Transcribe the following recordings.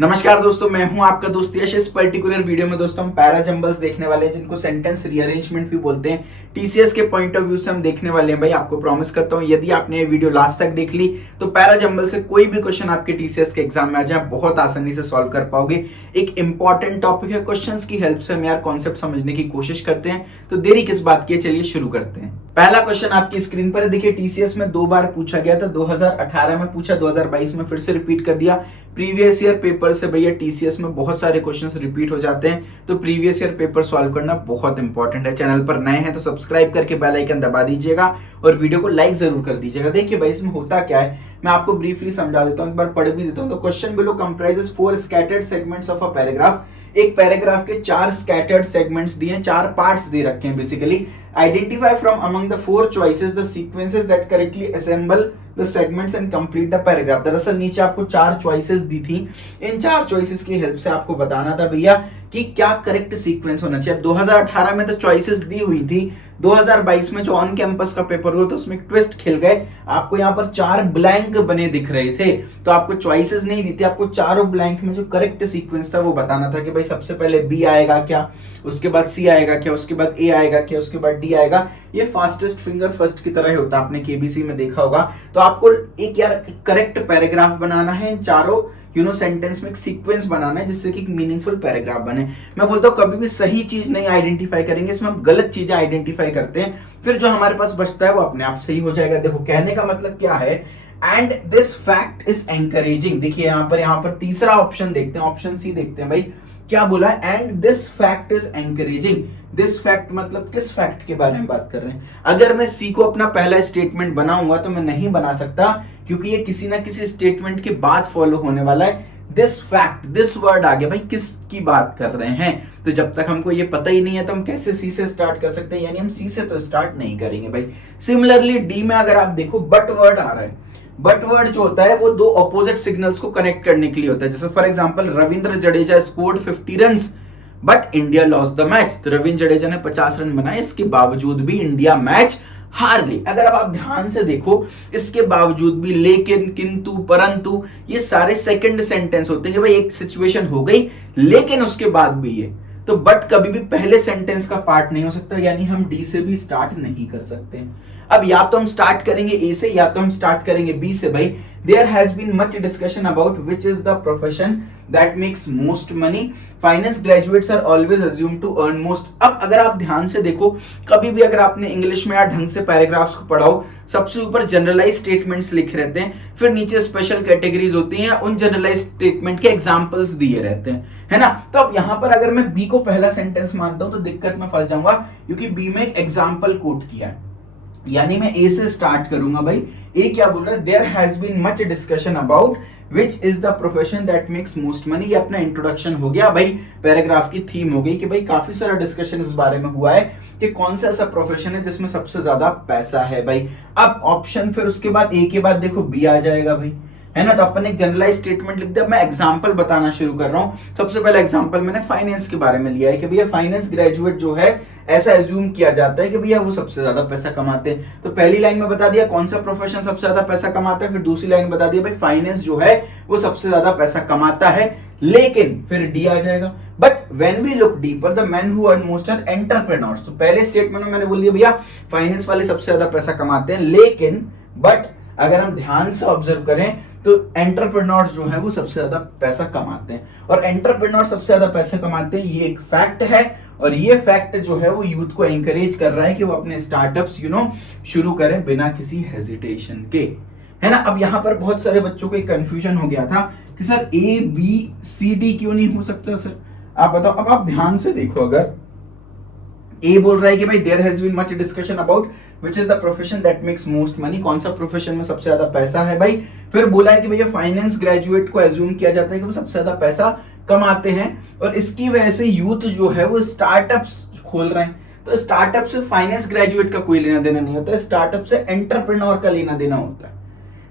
नमस्कार दोस्तों, मैं हूं आपका दोस्त यश। इस पर्टिकुलर वीडियो में दोस्तों हम पैरा जंबल्स देखने वाले हैं, जिनको सेंटेंस रीअरेंजमेंट भी बोलते हैं। टीसीएस के पॉइंट ऑफ व्यू से हम देखने वाले हैं। भाई आपको प्रॉमिस करता हूं, यदि आपने ये वीडियो लास्ट तक देख ली तो पैरा जंबल से कोई भी क्वेश्चन आपके टीसीएस के एग्जाम में आ जाए बहुत आसानी से सॉल्व कर पाओगे। एक इंपॉर्टेंट टॉपिक है, क्वेश्चंस की हेल्प से हम यार कॉन्सेप्ट समझने की कोशिश करते हैं। तो देरी किस बात की है, चलिए शुरू करते हैं। पहला क्वेश्चन आपकी स्क्रीन पर देखिए, टीसीएस में 2 बार पूछा गया था। 2018 में पूछा, 2022 में फिर से रिपीट कर दिया। प्रीवियस ईयर पेपर से भैया टीसीएस में बहुत सारे क्वेश्चंस रिपीट हो जाते हैं, तो प्रीवियस ईयर पेपर सॉल्व करना बहुत इंपॉर्टेंट है। चैनल पर नए हैं तो सब्सक्राइब करके बेल आइकन दबा दीजिएगा और वीडियो को लाइक जरूर कर दीजिएगा। देखिए भाई, इसमें होता क्या है मैं आपको ब्रीफली समझा देता हूं, एक बार पढ़ भी देता हूं। तो question below comprises 4 scattered segments of a paragraph. एक पैराग्राफ के 4 स्कैटर्ड सेगमेंट्स दिए हैं, 4 पार्ट्स दे रखे हैं basically. Identify from among the 4 choices the sequences that correctly assemble the segments and complete the paragraph. दरअसल नीचे आपको 4 चॉइसेस दी थी, इन 4 चॉइसेस की हेल्प से आपको बताना था भैया कि क्या करेक्ट सीक्वेंस होना चाहिए। अब 2018 में तो चॉइसेस दी हुई थी, 2022 में जो ऑन कैंपस का पेपर हुआ था उसमें एक ट्विस्ट खेल गए। आपको यहाँ पर 4 ब्लैंक बने दिख रहे थे, तो आपको चॉइसेस नहीं दी थी, आपको चारों ब्लैंक में जो करेक्ट सीक्वेंस था वो बताना था कि भाई सबसे पहले बी आएगा क्या, उसके बाद सी आएगा क्या, उसके बाद ए आएगा क्या, उसके बाद डी आएगा। ये फास्टेस्ट फिंगर फर्स्ट की तरह होता है, आपने केबीसी में देखा होगा। तो आपको एक यार करेक्ट पैराग्राफ बनाना है, इन चारों सेंटेंस में एक सीक्वेंस बनाना है जिससे कि एक मीनिंगफुल पैराग्राफ बने। मैं बोलता हूं कभी भी सही चीज नहीं आइडेंटिफाई करेंगे, इसमें हम गलत चीजें आइडेंटिफाई करते हैं, फिर जो हमारे पास बचता है वो अपने आप सही हो जाएगा। देखो कहने का मतलब क्या है, and this fact is encouraging. देखिए यहाँ पर तीसरा ऑप्शन देखते हैं, ऑप्शन सी देखते हैं भाई क्या बोला, and this fact is encouraging. This fact मतलब किस फैक्ट के बारे में बात कर रहे हैं। अगर मैं सी को अपना पहला स्टेटमेंट बनाऊंगा तो मैं नहीं बना सकता, क्योंकि ये किसी ना किसी स्टेटमेंट के बाद फॉलो होने वाला है। दिस फैक्ट, दिस वर्ड आ गया भाई, किस की बात कर रहे हैं। तो जब तक हमको ये पता ही नहीं है तो हम कैसे सी से स्टार्ट कर सकते हैं, यानी हम सी से तो स्टार्ट नहीं करेंगे भाई। सिमिलरली डी में अगर आप देखो बट वर्ड आ रहा है। बट वर्ड जो होता है वो 2 ऑपोजिट सिग्नल्स को कनेक्ट करने के लिए होता है। जैसे for example Ravindra Jadeja scored 50 runs but India lost the match. तो रविंद्र जडेजा ने 50 रन बनाए, इसके बावजूद भी इंडिया मैच हार गई। अगर अब आप ध्यान से देखो, इसके बावजूद भी, लेकिन, किंतु, परंतु, ये सारे सेकंड सेंटेंस होते हैं कि भाई एक सिचुएशन हो गई लेकिन उसके बाद भी ये। तो बट कभी भी पहले सेंटेंस का पार्ट नहीं हो सकता, यानी हम डी से भी स्टार्ट नहीं कर सकते। अब या तो हम स्टार्ट करेंगे ए से या तो हम स्टार्ट करेंगे बी से। भाई there has been much discussion about which is the profession that makes most money. Finance graduates are always assume to earn most. अब अगर आप ध्यान से देखो, कभी भी अगर आपने इंग्लिश में या ढंग से पैराग्राफ्स को पढ़ाओ, सबसे ऊपर जनरलाइज स्टेटमेंट्स लिखे रहते हैं, फिर नीचे स्पेशल कैटेगरीज होती हैं, उन जनरलाइज स्टेटमेंट के एग्जांपल्स दिए रहते हैं, है ना। तो अब यहां पर अगर मैं बी को पहला सेंटेंस मानता हूं तो दिक्कत में फंस जाऊंगा, क्योंकि बी में एक एग्जाम्पल कोट किया है, यानी मैं ए से स्टार्ट करूंगा। भाई ए क्या बोल रहा है, there has been much discussion about which is the profession that makes most money. ये अपना इंट्रोडक्शन हो गया भाई, पैराग्राफ की थीम हो गई कि भाई काफी सारा डिस्कशन इस बारे में हुआ है कि कौन सा ऐसा प्रोफेशन है जिसमें सबसे ज्यादा पैसा है। भाई अब ऑप्शन, फिर उसके बाद ए के बाद देखो बी आ जाएगा भाई, है ना। तो अपन एक जनरलाइज स्टेटमेंट लिख दिया। मैं एग्जांपल बताना शुरू कर रहा हूं। सबसे पहले एग्जांपल मैंने फाइनेंस के बारे में लिया है कि भैया फाइनेंस ग्रेजुएट जो है, ऐसा एज्यूम किया जाता है कि भैया वो सबसे ज्यादा पैसा कमाते हैं। तो पहली लाइन में बता दिया कौन सा प्रोफेशन सबसे ज्यादा पैसा कमाता है, फिर दूसरी लाइन बता दिया भाई फाइनेंस जो है वो सबसे ज्यादा पैसा कमाता है, लेकिन फिर डी आ जाएगा। But when we look deeper the man who earn most are entrepreneurs. तो पहले स्टेटमेंट में मैंने बोल दिया भैया फाइनेंस वाले सबसे ज्यादा पैसा कमाते हैं, लेकिन बट अगर हम ध्यान से ऑब्जर्व करें तो एंटरप्रेन्योर्स जो है वो सबसे ज्यादा पैसा कमाते हैं, और एंटरप्रेन्योर सबसे ज्यादा पैसा कमाते हैं, ये एक फैक्ट है। और ये फैक्ट जो है वो यूथ को एनकरेज कर रहा है कि वो अपने स्टार्टअप्स शुरू करें बिना किसी हेजिटेशन के, है ना। अब यहां पर बहुत सारे बच्चों को एक कंफ्यूजन हो गया था कि sir A B C D क्यों नहीं हो सकता सर, आप बताओ। अब आप ध्यान से देखो, अगर ए बोल रहा है कि भाई there has been much discussion about which is the profession that makes most money, कौन सा प्रोफेशन में सबसे ज्यादा पैसा है भाई। फिर बोला है कि भैया फाइनेंस ग्रेजुएट को एज्यूम किया जाता है कि वो सबसे ज्यादा पैसा कमाते हैं, और इसकी वजह से यूथ जो है वो स्टार्टअप्स खोल रहे हैं। तो स्टार्टअप से फाइनेंस ग्रेजुएट का कोई लेना देना नहीं होता है, स्टार्टअप से एंटरप्रेन्योर का लेना देना होता है।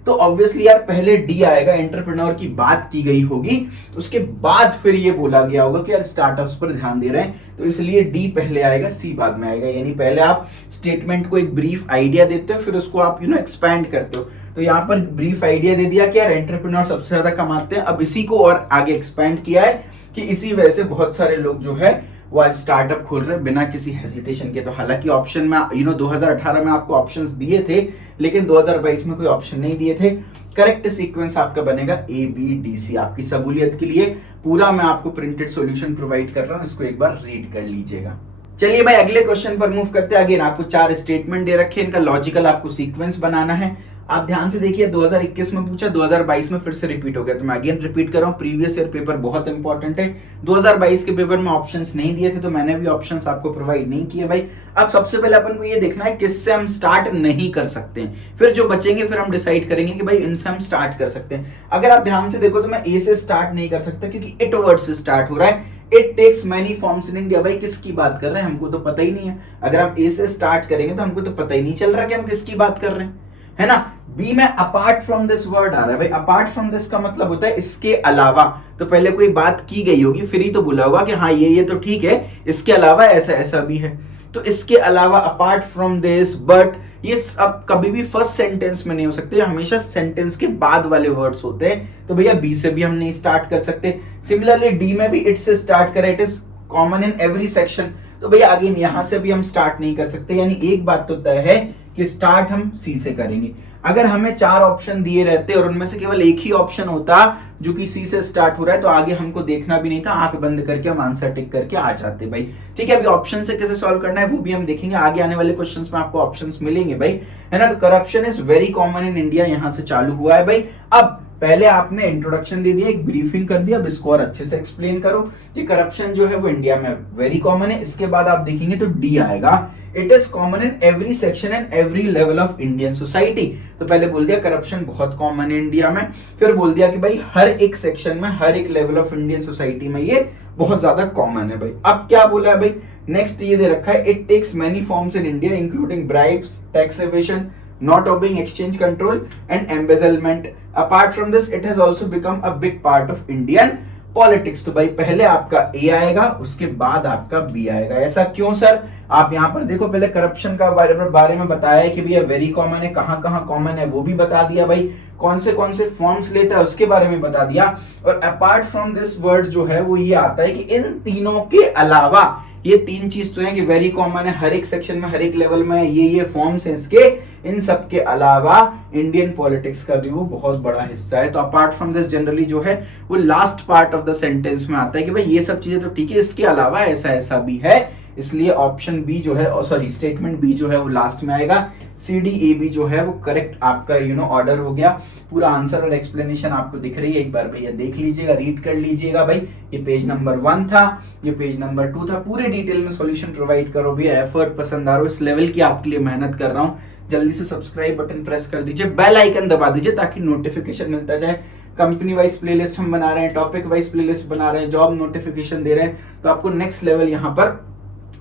तो ऑब्वियसली यार पहले डी आएगा, एंटरप्रेन्योर की बात की गई होगी, उसके बाद फिर ये बोला गया होगा कि यार स्टार्टअप्स पर ध्यान दे रहे हैं, तो इसलिए डी पहले आएगा, सी बाद में आएगा। यानी पहले आप स्टेटमेंट को एक ब्रीफ आइडिया देते हो, फिर उसको आप एक्सपैंड करते हो। तो यहाँ पर ब्रीफ आइडिया दे दिया कि यार एंटरप्रेन्योर सबसे ज्यादा कमाते हैं, अब इसी को और आगे एक्सपैंड किया है कि इसी वजह से बहुत सारे लोग जो है वो आज स्टार्टअप खोल रहे हैं बिना किसी हेजिटेशन के। तो हालांकि ऑप्शन में 2018 में आपको ऑप्शंस दिए थे, लेकिन 2022 में कोई ऑप्शन नहीं दिए थे। करेक्ट सीक्वेंस आपका बनेगा ए बी डी सी। आपकी सहूलियत के लिए पूरा मैं आपको प्रिंटेड सॉल्यूशन प्रोवाइड कर रहा हूं, इसको एक बार रीड कर लीजिएगा। चलिए भाई अगले क्वेश्चन पर मूव करते हैं। अगेन आपको 4 स्टेटमेंट दे रखे हैं, इनका लॉजिकल आपको सीक्वेंस बनाना है। आप ध्यान से देखिए, 2021 में पूछा, 2022 में फिर से रिपीट हो गया, तो मैं अगेन रिपीट कर रहा हूं, प्रीवियस ईयर पेपर बहुत इंपॉर्टेंट है। 2022 के पेपर में ऑप्शंस नहीं दिए थे, तो मैंने भी ऑप्शंस आपको प्रोवाइड नहीं किए भाई। अब सबसे पहले अपन को ये देखना है किससे हम स्टार्ट नहीं कर सकते हैं, फिर जो बचेंगे फिर हम डिसाइड करेंगे कि भाई इनसे हम स्टार्ट कर सकते हैं। अगर आप ध्यान से देखो तो मैं ए से स्टार्ट नहीं कर सकता, क्योंकि इट वर्ड से स्टार्ट हो रहा है। It takes many forms in India. भाई किसकी बात कर रहे हैं, हमको तो पता ही नहीं है। अगर हम ए से स्टार्ट करेंगे तो हमको तो पता ही नहीं चल रहा कि हम किसकी बात कर रहे हैं, है ना। बी में अपार्ट फ्रॉम दिस वर्ड आ रहा है। भाई अपार्ट फ्रॉम दिस का मतलब होता है इसके अलावा। तो पहले कोई बात की गई होगी, फिर ही तो बोला होगा कि हाँ ये तो ठीक है, इसके अलावा ऐसा ऐसा भी है। तो इसके अलावा, अपार्ट फ्रॉम दिस, बट, ये अब कभी भी फर्स्ट सेंटेंस में नहीं हो सकते, हमेशा सेंटेंस के बाद वाले वर्ड्स होते हैं। तो भैया बी से भी हम नहीं स्टार्ट कर सकते। सिमिलरली डी में भी इट से स्टार्ट करें, it is common in every section. तो भैया अगेन यहां से भी हम स्टार्ट नहीं कर सकते। यानी एक बात तो तय है कि स्टार्ट हम सी से करेंगे। अगर हमें 4 ऑप्शन दिए रहते और उनमें से केवल एक ही ऑप्शन होता जो कि सी से स्टार्ट हो रहा है, तो आगे हमको देखना भी नहीं था, आंख बंद करके हम आंसर टिक करके आ जाते भाई। ठीक है, अभी ऑप्शन से कैसे सॉल्व करना है वो भी हम देखेंगे, आगे आने वाले क्वेश्चंस में आपको ऑप्शंस मिलेंगे भाई, है ना। तो corruption is very common in India, यहां से चालू हुआ है भाई। अब पहले आपने इंट्रोडक्शन दे दिया, एक ब्रीफिंग कर दिया, अब इसको और अच्छे से एक्सप्लेन करो कि करप्शन जो है वो इंडिया में वेरी कॉमन है। इसके बाद आप देखेंगे तो डी आएगा, it is common in every section and every level of Indian society. तो पहले बोल दिया करप्शन बहुत कॉमन है इंडिया में, फिर बोल दिया कि भाई हर एक सेक्शन में, हर एक लेवल ऑफ इंडियन सोसाइटी में ये बहुत ज्यादा कॉमन है भाई। अब क्या बोला है भाई, नेक्स्ट ये दे रखा है, it takes many forms in India including bribes, tax evasion, not obeying exchange control and embezzlement. Apart from this, it has also become a big part of Indian politics. तो भाई पहले आपका A आएगा, उसके बाद आपका B आएगा। ऐसा क्यों सर? आप यहाँ पर देखो, पहले करप्शन का बारे में बताया है कि भैया वेरी कॉमन है, कहाँ कहाँ कॉमन है वो भी बता दिया भाई, कौन से फॉर्म्स लेता है उसके बारे में बता दिया। और अपार्ट फ्रॉम दिस वर्ड जो है वो ये आता है कि इन तीनों के अलावा, ये 3 चीज तो है कि वेरी कॉमन है, हर एक सेक्शन में, हर एक लेवल में ये फॉर्म्स हैं इसके, इन सब के अलावा इंडियन पॉलिटिक्स का भी वो बहुत बड़ा हिस्सा है। तो अपार्ट फ्रॉम दिस जनरली जो है वो last part of the sentence में आता है कि भाई ये सब चीजें तो ठीक है, इसके अलावा ऐसा ऐसा भी है। इसलिए ऑप्शन बी जो है, सॉरी स्टेटमेंट बी जो है वो लास्ट में आएगा। सी डी ए बी जो है वो करेक्ट आपका ऑर्डर हो गया। पूरा आंसर और एक्सप्लेनेशन आपको दिख रही है, एक बार भैया देख लीजिएगा, रीड कर लीजिएगा भाई। ये पेज नंबर 1 था, ये पेज नंबर 2 था, पूरे डिटेल में सॉल्यूशन प्रोवाइड करो भैया। एफर्ट पसंद आ रहा हो, इस लेवल की आपके लिए मेहनत कर रहा हूँ, जल्दी से सब्सक्राइब बटन प्रेस कर दीजिए, बेल आइकन दबा दीजिए ताकि नोटिफिकेशन मिलता जाए। कंपनी वाइज प्लेलिस्ट हम बना रहे हैं, टॉपिक वाइज प्लेलिस्ट बना रहे हैं, जॉब नोटिफिकेशन दे रहे हैं, तो आपको नेक्स्ट लेवल यहाँ पर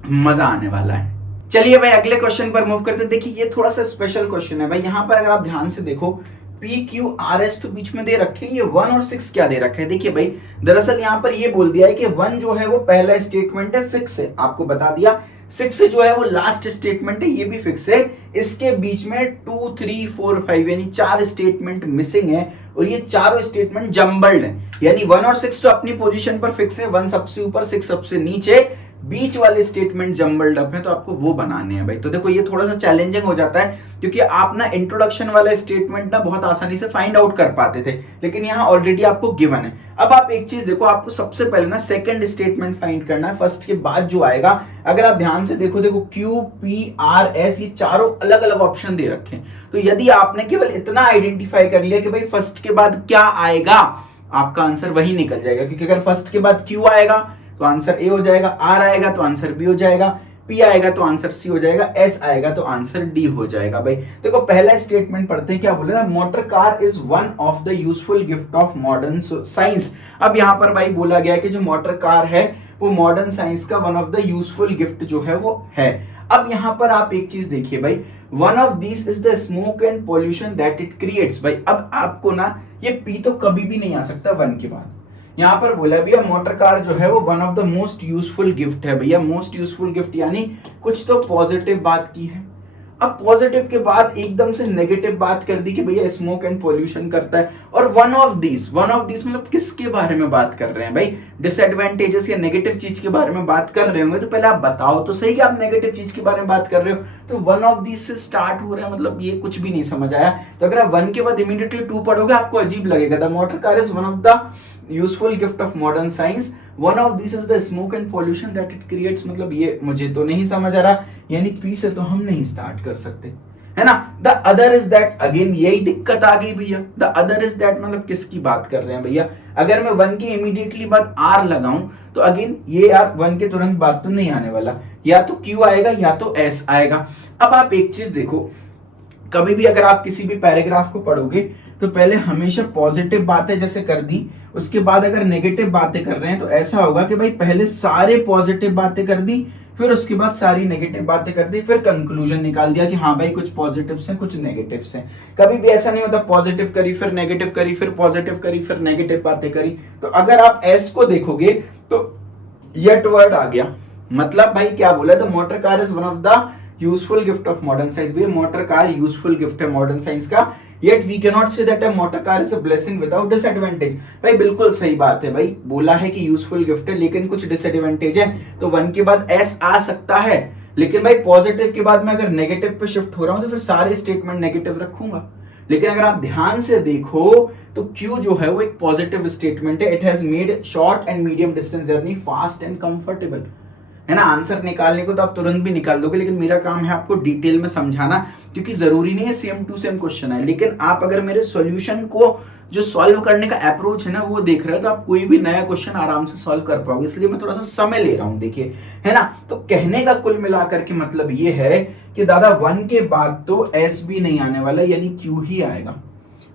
मजा आने वाला है। चलिए भाई अगले क्वेश्चन पर मूव करते हैं। देखिए ये थोड़ा सा स्पेशल क्वेश्चन है भाई। यहाँ पर अगर आप ध्यान से देखो, पी क्यू आर एस तो बीच में दे रखे हैं, ये 1 और 6 क्या दे रखा है। देखिए भाई दरअसल यहाँ पर ये बोल दिया है कि 1 जो है वो पहला स्टेटमेंट है, फिक्स है, आपको बता दिया। 6 जो है वो लास्ट स्टेटमेंट है, ये भी फिक्स है। इसके बीच में 2, 3, 4, 5 यानी 4 स्टेटमेंट मिसिंग है, और ये चारों स्टेटमेंट जम्बल्ड है। यानी 1 और 6 तो अपनी पोजीशन पर फिक्स है, 1 सबसे ऊपर 6 सबसे नीचे, बीच वाले स्टेटमेंट जम्बल्ड अप है, तो आपको वो बनाने हैं भाई। तो देखो ये थोड़ा सा चैलेंजिंग हो जाता है, क्योंकि आप ना इंट्रोडक्शन वाला स्टेटमेंट ना बहुत आसानी से फाइंड आउट कर पाते थे, लेकिन यहाँ ऑलरेडी आपको गिवन है। अब आप एक चीज देखो, आपको सबसे पहले ना सेकंड स्टेटमेंट फाइंड करना है, फर्स्ट के बाद जो आएगा। अगर आप ध्यान से देखो क्यू पी आर एस ये चारों अलग अलग ऑप्शन दे रखे हैं। तो यदि आपने केवल इतना आइडेंटिफाई कर लिया कि भाई फर्स्ट के बाद क्या आएगा, आपका आंसर वही निकल जाएगा। क्योंकि अगर फर्स्ट के बाद क्यू आएगा तो आंसर ए हो जाएगा, आर आएगा तो आंसर बी हो जाएगा, पी आएगा तो आंसर सी हो जाएगा, एस आएगा तो आंसर डी हो जाएगा भाई। देखो पहला स्टेटमेंट पढ़ते हैं, क्या बोला था, motor car is one of the useful gift of modern science. अब यहाँ पर भाई बोला गया है कि जो मोटर कार है वो मॉडर्न साइंस का one of the useful gift जो है वो है। अब यहां पर आप एक चीज देखिए भाई, one of this is the smoke and pollution that it creates. भाई अब आपको ना ये पी तो कभी भी नहीं आ सकता वन के बाद। यहां पर बोला भैया मोटर कार जो है वो one of the most useful gift है। भैया मोस्ट यूजफुल गिफ्ट यानी कुछ तो पॉजिटिव बात की है। अब पॉजिटिव के बाद एकदम से नेगेटिव बात कर दी कि भैया स्मोक एंड पोल्यूशन करता है। और वन ऑफ दिस मतलब किसके बारे में बात कर रहे हैं भाई? डिसएडवांटेजेस या नेगेटिव चीज के बारे में बात कर रहे होंगे तो पहले आप बताओ तो सही कि आप नेगेटिव चीज के बारे में बात कर रहे हो। तो वन ऑफ दिस से स्टार्ट हो रहा है, मतलब ये कुछ भी नहीं समझ आया। तो अगर आप वन के बाद इमीडिएटली टू पढ़ोगे आपको अजीब लगेगा। The motor car is one of the useful gift of modern science, one of this is the smoke and pollution that it creates. मतलब ये मुझे तो नहीं समझ आ रहा, यानी पी से तो हम नहीं स्टार्ट कर सकते, है ना। The other is that, again यही दिक्कत आ गई भैया। द अदर इज दैट मतलब किसकी बात कर रहे हैं भैया? अगर मैं वन की इमीडिएटली बाद आर लगाऊं तो अगेन ये यार वन के तुरंत बाद तो नहीं आने वाला, या तो क्यू आएगा या तो एस आएगा। अब आप एक चीज देखो, कभी भी अगर आप किसी भी पैराग्राफ को पढ़ोगे तो पहले हमेशा पॉजिटिव बातें जैसे कर दी, उसके बाद अगर नेगेटिव बातें कर रहे हैं तो ऐसा होगा कि भाई पहले सारे पॉजिटिव बातें कर दी, फिर उसके बाद सारी नेगेटिव बातें कर दी, फिर कंक्लूजन निकाल दिया कि हाँ भाई कुछ पॉजिटिव्स हैं कुछ नेगेटिव्स हैं। कभी भी ऐसा नहीं होता पॉजिटिव करी फिर नेगेटिव करी फिर पॉजिटिव करी फिर नेगेटिव बातें करी। तो अगर आप एस को देखोगे तो येट वर्ड आ गया, मतलब भाई क्या बोला? The motor car is one of the useful gift of modern science. भाई मोटर कार यूजफुल गिफ्ट है मॉडर्न साइंस का, yet we cannot say that a motor car is a blessing without disadvantage। भाई बिल्कुल सही बात है भाई, बोला है कि यूजफुल गिफ्ट है लेकिन कुछ डिसएडवांटेज है। तो वन के बाद एस आ सकता है, लेकिन भाई पॉजिटिव के बाद मैं अगर नेगेटिव पे शिफ्ट हो रहा हूं तो फिर सारे स्टेटमेंट नेगेटिव रखूंगा। लेकिन अगर आप ध्यान से देखो तो क्यू जो है वो एक पॉजिटिव स्टेटमेंट है। It has made short and medium distance journey fast and comfortable, है ना। आंसर निकालने को तो आप तुरंत भी निकाल दोगे, लेकिन मेरा काम है आपको डिटेल में समझाना, क्योंकि जरूरी नहीं है सेम टू सेम क्वेश्चन है। लेकिन आप अगर मेरे सॉल्यूशन को जो सॉल्व करने का अप्रोच है ना वो देख रहे हो तो आप कोई भी नया क्वेश्चन आराम से सॉल्व कर पाओगे। इसलिए मैं थोड़ा सा समय ले रहा हूं, देखिए, है ना। तो कहने का कुल मिलाकर के मतलब ये है कि दादा वन के बाद तो एस भी नहीं आने वाला, यानी क्यू ही आएगा।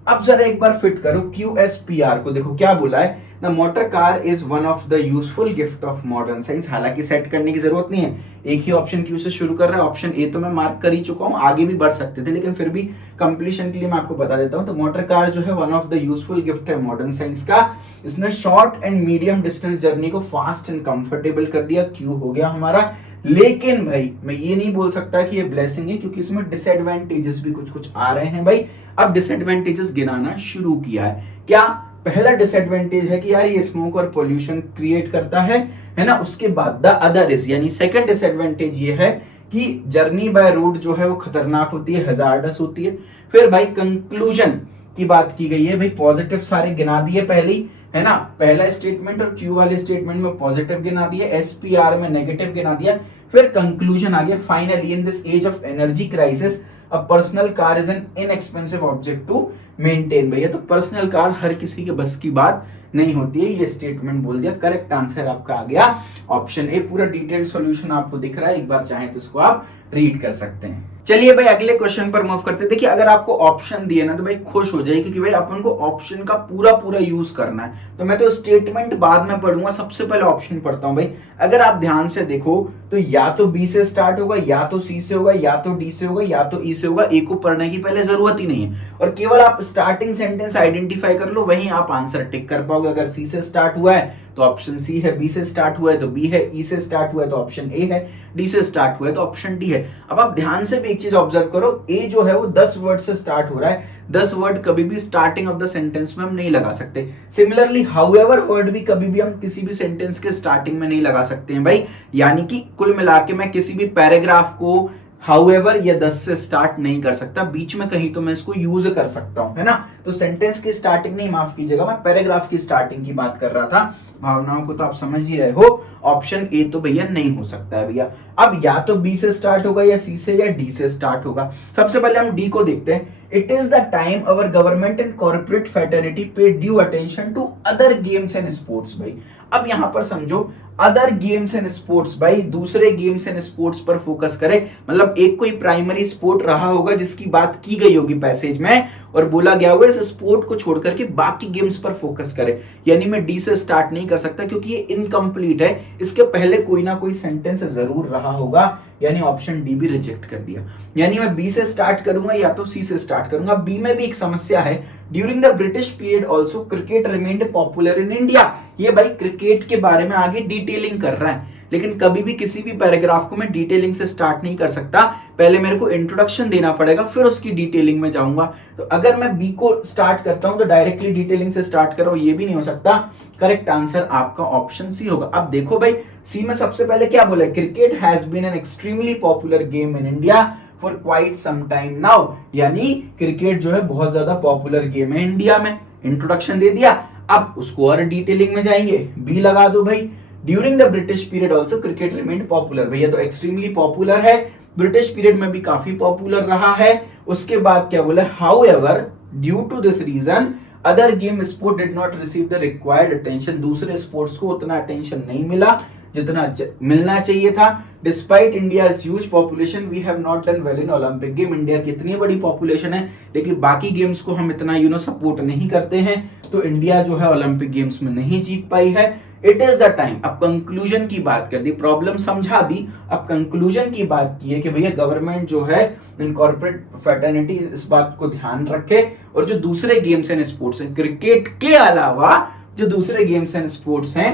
अब जरा एक बार फिट करो क्यू एस पी आर को, देखो क्या बोला है, the motor car is one of the useful gift of modern science. हालांकि सेट करने की जरूरत नहीं है, एक ही ऑप्शन क्यू से शुरू कर रहा है। ऑप्शन ए तो मैं मार्क कर ही चुका हूं, आगे भी बढ़ सकते थे, लेकिन फिर भी कंप्लीशन के लिए मैं आपको बता देता हूं। तो मोटर कार जो है one of the useful gift है मॉडर्न साइंस का। इसने short and medium distance journey को फास्ट एंड कंफर्टेबल कर दिया, क्यू हो गया हमारा। लेकिन भाई मैं ये नहीं बोल सकता कि ये ब्लेसिंग है, क्योंकि इसमें डिसएडवांटेजेस भी कुछ कुछ आ रहे हैं भाई। अब डिसएडवांटेजेस गिनाना शुरू किया है। क्या पहला डिसएडवांटेज है कि यार ये स्मोक और पोल्यूशन क्रिएट करता है ना। उसके बाद द अदर इज, यानी सेकंड डिसएडवांटेज ये है कि जर्नी बाय रोड जो है वो खतरनाक होती है, हजार्डस होती है। फिर भाई कंक्लूजन की बात की गई है, भाई पॉजिटिव सारे गिना दिए पहले ही, है ना। पहला स्टेटमेंट और क्यू वाले स्टेटमेंट में पॉजिटिव गिना दिया, एसपीआर में नेगेटिव गिना दिया, फिर कंक्लूजन आ गया। Finally in this age of energy crisis a personal car is an inexpensive object to maintain. भैया तो पर्सनल कार हर किसी के बस की बात नहीं होती है, ये स्टेटमेंट बोल दिया। करेक्ट आंसर आपका आ गया ऑप्शन ए। पूरा डिटेल्ड सॉल्यूशन आपको दिख रहा है, एक बार चाहे तो इसको आप रीड कर सकते हैं। चलिए भाई अगले क्वेश्चन पर मूव करते हैं। देखिए अगर आपको ऑप्शन दिए ना तो भाई खुश हो जाए, क्योंकि भाई अपन को ऑप्शन का पूरा यूज करना है। तो मैं तो स्टेटमेंट बाद में पढ़ूंगा, सबसे पहले ऑप्शन पढ़ता हूं भाई। अगर आप ध्यान से देखो तो या तो बी से स्टार्ट होगा, या तो सी से होगा, या तो डी से होगा, या तो ई से होगा। ए को पढ़ने की पहले जरूरत ही नहीं है, और केवल आप स्टार्टिंग सेंटेंस आइडेंटिफाई कर लो, वहीं आप आंसर टिक कर पाओगे। अगर सी से स्टार्ट हुआ है तो ऑप्शन सी है, बी से स्टार्ट हुआ है तो बी है, ई से स्टार्ट हुआ है तो ऑप्शन ए है, डी से स्टार्ट हुआ है तो ऑप्शन डी है। अब आप ध्यान से भी एक चीज ऑब्जर्व करो, ए जो है वो 10 वर्ड से स्टार्ट हो रहा है। 10 वर्ड कभी भी स्टार्टिंग ऑफ द सेंटेंस में हम नहीं लगा सकते। सिमिलरली हाउएवर वर्ड भी कभी भी हम किसी भी सेंटेंस के स्टार्टिंग में नहीं लगा सकते हैं भाई। यानी कि कुल मिला के मैं किसी भी पैराग्राफ को हाउएवर या 10 से स्टार्ट नहीं कर सकता, बीच में कहीं तो मैं इसको यूज कर सकता हूं, है ना। तो सेंटेंस की स्टार्टिंग नहीं, माफ कीजिएगा, मैं पैराग्राफ की स्टार्टिंग की बात कर रहा था। भावनाओं को तो आप समझ ही रहे हो। ऑप्शन ए तो भैया नहीं हो सकता है भैया। अब या तो बी से स्टार्ट होगा, या सी से, या डी से स्टार्ट होगा। सबसे पहले हम डी को देखते हैं। It is the time our government and corporate fraternity pay due attention to other games and sports. भाई अब यहां पर समझो, अदर गेम्स एंड स्पोर्ट्स, भाई दूसरे गेम्स एंड स्पोर्ट्स पर फोकस करे। मतलब एक कोई प्राइमरी स्पोर्ट रहा होगा जिसकी बात की गई होगी पैसेज में, और बोला गया होगा इस स्पोर्ट को छोड़ करके बाकी गेम्स पर फोकस करे। यानी मैं डी से स्टार्ट नहीं कर सकता, क्योंकि ये इनकम्प्लीट है। इसके पहले कोई ना कोई सेंटेंस जरूर रहा रहा होगा, यानी ऑप्शन डी भी रिजेक्ट कर दिया। यानी मैं बी से स्टार्ट करूंगा या तो सी से स्टार्ट करूंगा। बी में भी एक समस्या है, during the British period also cricket remained popular in India. ये भाई क्रिकेट के बारे में आगे डिटेलिंग कर रहा है, लेकिन कभी भी किसी भी पैराग्राफ को मैं डिटेलिंग से स्टार्ट नहीं कर सकता, पहले मेरे को इंट्रोडक्शन देना पड़ेगा, फिर उसकी डिटेलिंग में जाऊंगा। तो अगर मैं बी को स्टार्ट करता हूं तो डायरेक्टली डिटेलिंग से स्टार्ट करो, ये भी नहीं हो सकता। करेक्ट आंसर आपका ऑप्शन सी होगा। अब देखो भाई, सी में सबसे पहले क्या बोला, cricket has been an extremely popular game in India for quite some time now, यानी क्रिकेट जो है बहुत ज्यादा पॉपुलर गेम है इंडिया में। इंट्रोडक्शन दे दिया, अब उसको और डिटेलिंग में जाएंगे। बी लगा दो भाई, during the British period also cricket remained popular, भैया तो एक्सट्रीमली पॉपुलर है, ब्रिटिश पीरियड में भी काफी पॉपुलर रहा है। उसके बाद क्या बोला, however due to this reason other game sport did not receive the required attention, दूसरे स्पोर्ट्स को उतना अटेंशन नहीं मिला जितना मिलना चाहिए था। Despite India's huge population we have not done well in Olympic game, India की इतनी बड़ी पॉपुलेशन है लेकिन बाकी गेम्स को हम इतना सपोर्ट नहीं करते हैं, तो इंडिया जो है ओलंपिक गेम्स में नहीं जीत पाई है। इट इज द टाइम, अब कंक्लूजन की बात कर दी, प्रॉब्लम समझा दी, अब कंक्लूजन की बात की है कि भैया गवर्नमेंट जो है इनकॉर्पोरेट फ्रेटर्निटी इस बात को ध्यान रखे और जो दूसरे गेम्स एंड स्पोर्ट्स हैं, क्रिकेट के अलावा जो दूसरे गेम्स एंड स्पोर्ट्स हैं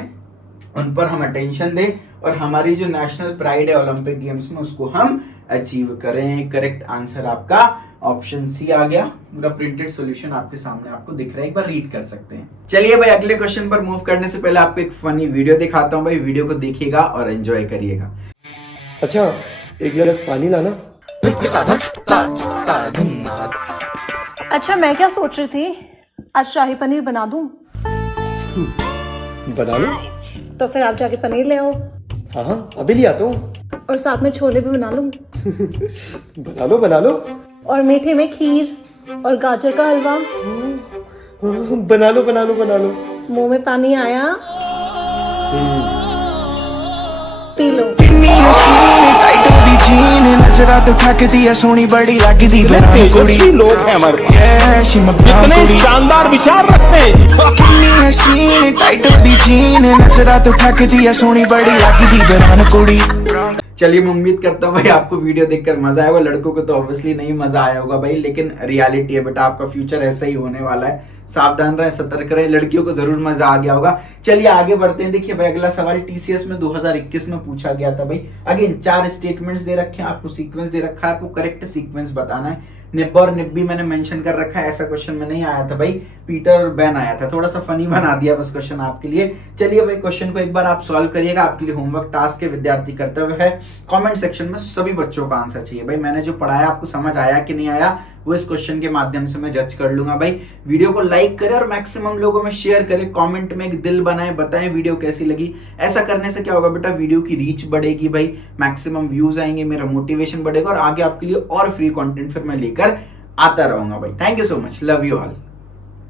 उन पर हम अटेंशन दें और हमारी जो नेशनल प्राइड है ओलंपिक गेम्स में उसको हम अचीव करें। करेक्ट आंसर आपका ऑप्शन सी आ गया। पूरा प्रिंटेड सॉल्यूशन आपके सामने आपको दिख रहा है, एक बार रीड कर सकते हैं। चलिए भाई अगले क्वेश्चन पर मूव करने से पहले आपको एक फनी वीडियो दिखाता हूं भाई, वीडियो को देखिएगा और एंजॉय करिएगा। अच्छा एक गिलास पानी लाना। अच्छा मैं क्या सोच रही थी, आज शाही पनीर बना दूं? बना लो। तो फिर आप जाके पनीर ले आओ। हाँ हाँ अभी ले आता हूँ। और साथ में छोले भी बना लूं। बना लो बना लो। और मीठे में खीर और गाजर का हलवा। बना लो बना लो बना लो। मुंह में पानी आया, पी लो। तेजस्वी लोग हैं हमारे पास, कितने शानदार विचार रखते हैं। चलिए मैं उम्मीद करता हूँ भाई आपको वीडियो देखकर मजा आएगा। लड़कों को तो ऑब्वियसली नहीं मजा आया होगा भाई, लेकिन रियलिटी है बेटा, आपका फ्यूचर ऐसा ही होने वाला है। सावधान रहें, सतर्क रहें, लड़कियों को जरूर मजा आ गया होगा। चलिए आगे बढ़ते हैं। देखिए भाई अगला सवाल टीसीएस में 2021 में पूछा गया था भाई। अगेन 4 स्टेटमेंट्स दे रखे हैं, आपको सीक्वेंस दे रखा है, आपको करेक्ट सीक्वेंस बताना है। निब और निब्बी मैंने मेंशन कर रखा है, ऐसा क्वेश्चन में नहीं आया था भाई, पीटर और बैन आया था, थोड़ा सा फनी बना दिया बस क्वेश्चन आपके लिए। चलिए भाई क्वेश्चन को एक बार आप सॉल्व करिएगा, आपके लिए होमवर्क टास्क है, विद्यार्थी कर्तव्य है। कमेंट सेक्शन में सभी बच्चों का आंसर चाहिए भाई। मैंने जो पढ़ाया आपको समझ आया कि नहीं आया वो इस क्वेश्चन के माध्यम से मैं जज कर लूंगा भाई। वीडियो को लाइक करें और मैक्सिमम लोगों में शेयर करें, कमेंट में एक दिल बनाएं, बताएं वीडियो कैसी लगी। ऐसा करने से क्या होगा बेटा, वीडियो की रीच बढ़ेगी भाई, मैक्सिमम व्यूज आएंगे, मेरा मोटिवेशन बढ़ेगा और आगे आपके लिए और फ्री कंटेंट फिर मैं लेकर आता रहूंगा भाई। Thank you so much, love you all.